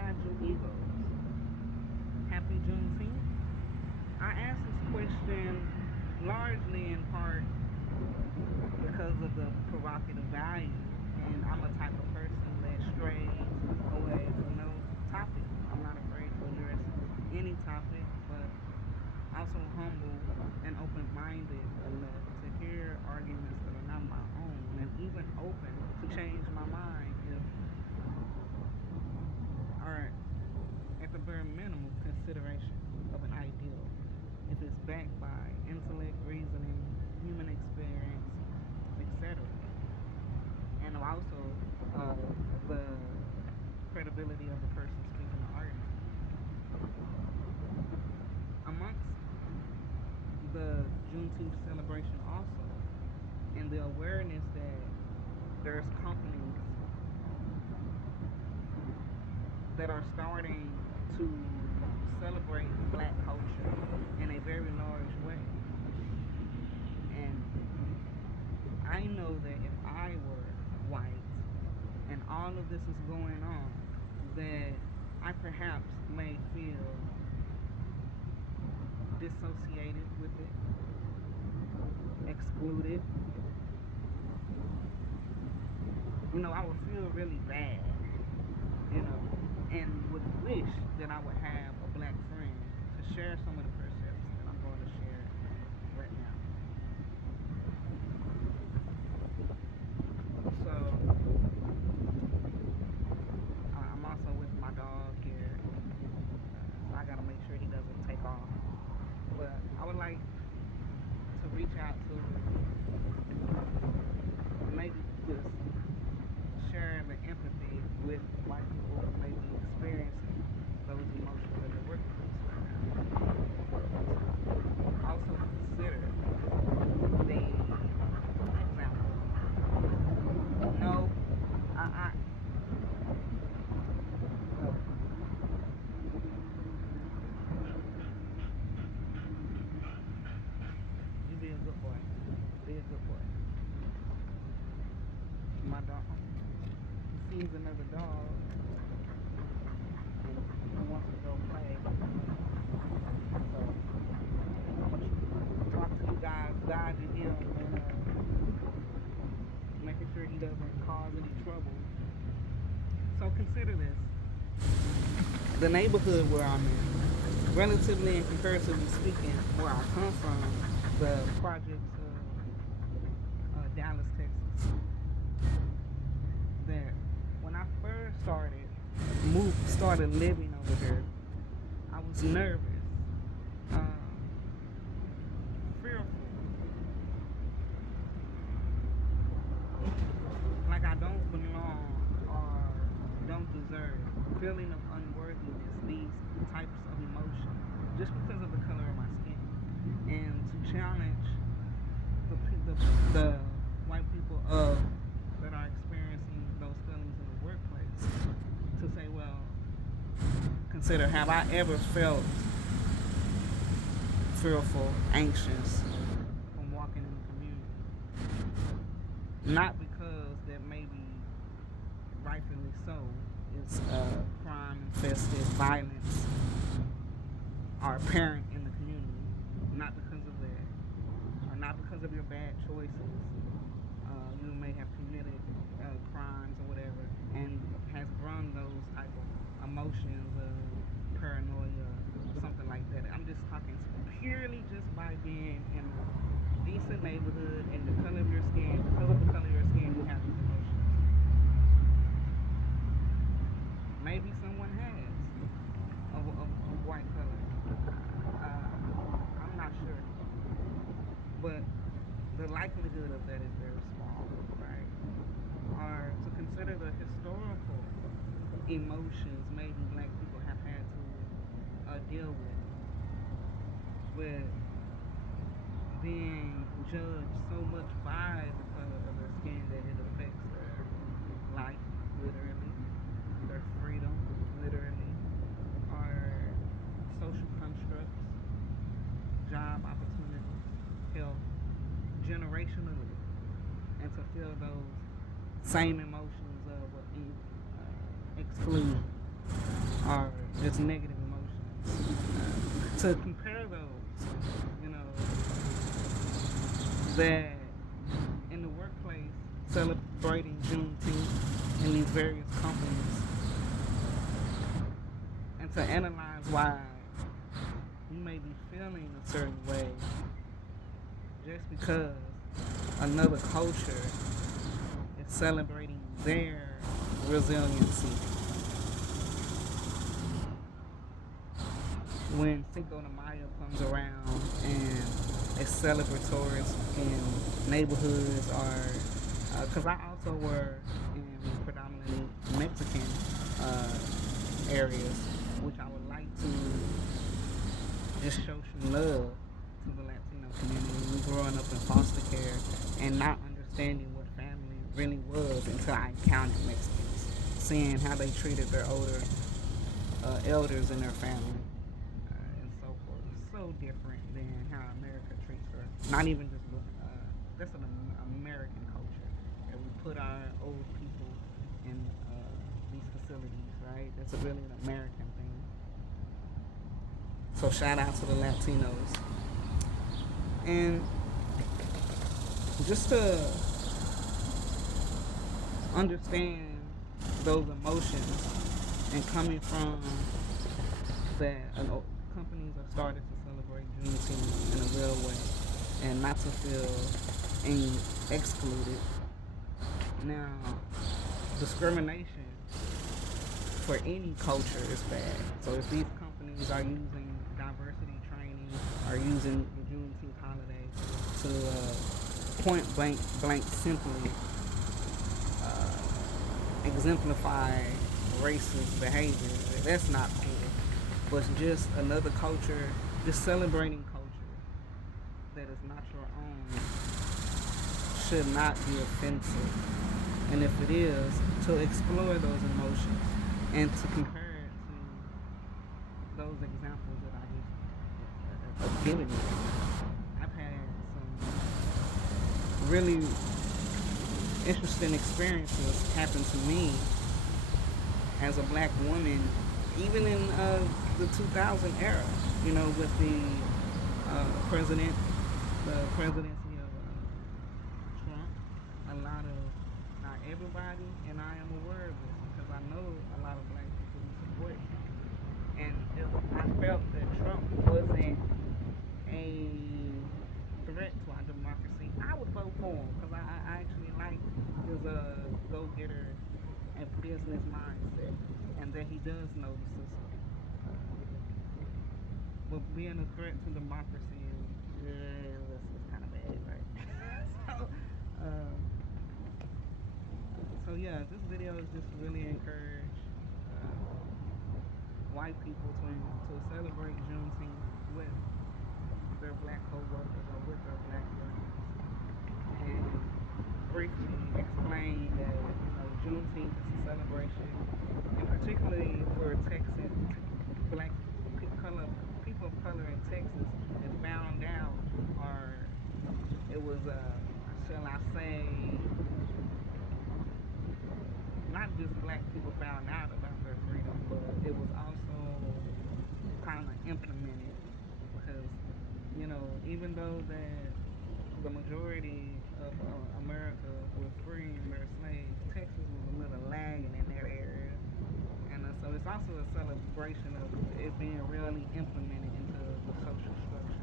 fragile egos. Happy Juneteenth. I asked this question largely in part because of the provocative value, and I'm a type of person that strays away from no topic. I'm not afraid to address any topic, but also humble and open-minded enough to hear arguments that are not my own, and even open to change my mind if, or at the bare minimum, consideration of an ideal, if it's backed by intellect, reasoning, human experience, etc. And also uh, the credibility of the person speaking the argument. Amongst the Juneteenth celebration also, and the awareness that there's companies that are starting to celebrate black culture in a very large way. And I know that if I were white and all of this is going on, that I perhaps may feel dissociated with it, excluded. I would feel really bad, and would wish that I would have a black friend to share some of the perceptions that I'm going to share right now. So, I'm also with my dog here, so I gotta make sure he doesn't take off. But I would like to reach out to maybe just share the empathy with white people who may be experiencing those emotions in the workplace right now. Also consider the example. No, I you be a good boy. Be a good boy. My dog sees another dog and he wants to go play. So I'm gonna talk to you guys, guiding him and making sure he doesn't cause any trouble. So consider this. The neighborhood where I'm in, relatively and comparatively speaking, where I come from, the projects of Dallas, Texas, that when I first started living over here, I was nervous, fearful, like I don't belong or don't deserve, feeling of unworthiness, these types of emotions, just because of the color of my skin, and to challenge the white people that are experiencing those feelings in the workplace, to say, well, consider, have I ever felt fearful, anxious from walking in the community? Not because that maybe rightfully so is crime infested, violence are apparent in the community, not because of that, or not because of your bad choices. You may have committed crimes or whatever, and has brung those type of emotions of paranoia, something like that. I'm just talking purely just by being in a decent neighborhood and the color of your skin. Because of the color of your skin, you have these emotions. Maybe someone has of white color. I'm not sure, but the likelihood of that is very small, right? Or to consider the historical emotions maybe black people have had to deal with being judged so much by the color of their skin that it affects their life, literally, their freedom, literally, or social constructs, job opportunities, health, generationally, and to feel those same emotions of exclusion. are just negative emotions. To compare those, you know, that in the workplace celebrating Juneteenth in these various companies, and to analyze why you may be feeling a certain way just because another culture is celebrating their resiliency. When Cinco de Mayo comes around and it's celebratory in neighborhoods, or because I also work in predominantly Mexican areas, which I would like to just show some love to the Latino community. We growing up in foster care and not understanding what family really was until I encountered Mexicans, seeing how they treated their older elders in their family, and so forth. It's so different than how America treats her. Not even just that's an American culture that we put our old people in these facilities, right? That's a really an American thing. So shout out to the Latinos. And just to understand those emotions and coming from that companies are started to celebrate Juneteenth in a real way and not to feel excluded. Now, discrimination for any culture is bad. So if these companies are using diversity training or using the Juneteenth holiday to blank simply exemplify racist behavior, that's not cool. But just another culture, just celebrating culture that is not your own should not be offensive. And if it is, to explore those emotions and to compare it to those examples that I just have given you. I've had some really interesting experiences happen to me as a black woman, even in the 2000 era, you know, with the presidency of Trump. A lot of, not everybody, and I am aware of this because I know a lot of black people who support Trump. And if I felt that Trump wasn't a threat to our democracy, I would vote for him because I actually like his go-getter and business mindset, and that he does know the system. But being a threat to democracy is kind of bad, right? so, uh, so yeah, this video is just really encourage white people to celebrate Juneteenth with their black co-workers or with their black friends, and briefly explain that Juneteenth is a celebration, and particularly for Texas, black people of color in Texas that found out, or it was shall I say, not just black people found out about their freedom, but it was also kind of implemented because even though that the majority of America was freeing their slaves, Texas was a little lagging in that area, and so it's also a celebration of it being really implemented into the social structure